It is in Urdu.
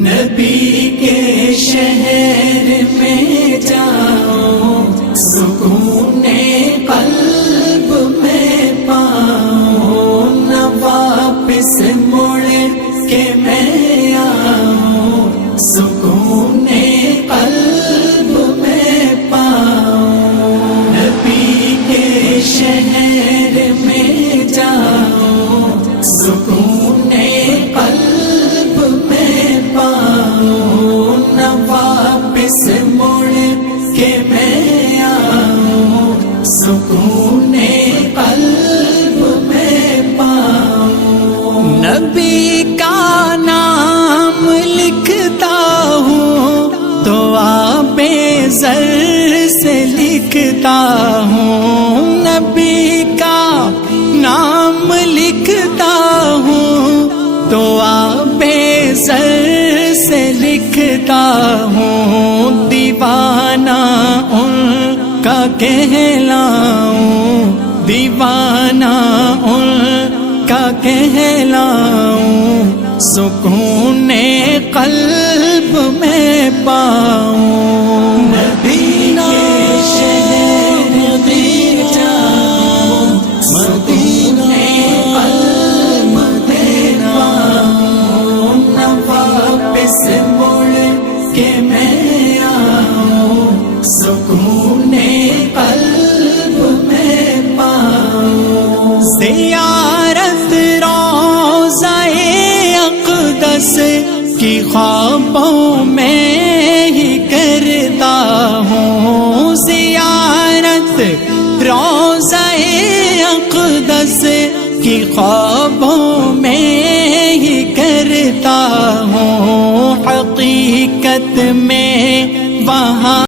نبی کے شہر میں جاؤ، سکون قلب میں پاؤں، نہ واپس مڑ کے میں آؤں، سکون قلب میں پاؤں۔ نبی کے شہر میں جاؤ، سکون قلب میں پاؤں، نہ واپس مڑ کے میں آؤں، سکون قلب میں پاؤں۔ نبی کا نام لکھتا ہوں تو آب زر سے لکھتا ہوں، نبی کا نام لکھتا ہوں تو آب زر سے لکھتا ہوں، دیوانہ ان کا کہلاؤں، دیوانہ ان کا کہلاؤں، سکون قلب میں پاؤں۔ مدینہ میں جاؤں، سکون قلب میں پاؤں، نہ واپس مڑ کے میں آؤں، سکون قلب میں پاؤں۔ زیارت روضہ اقدس کی خوابوں میں ہی کرتا ہوں، زیارت روضہ اقدس کی خوابوں میں ہی کرتا ہوں، حقیقت میں وہاں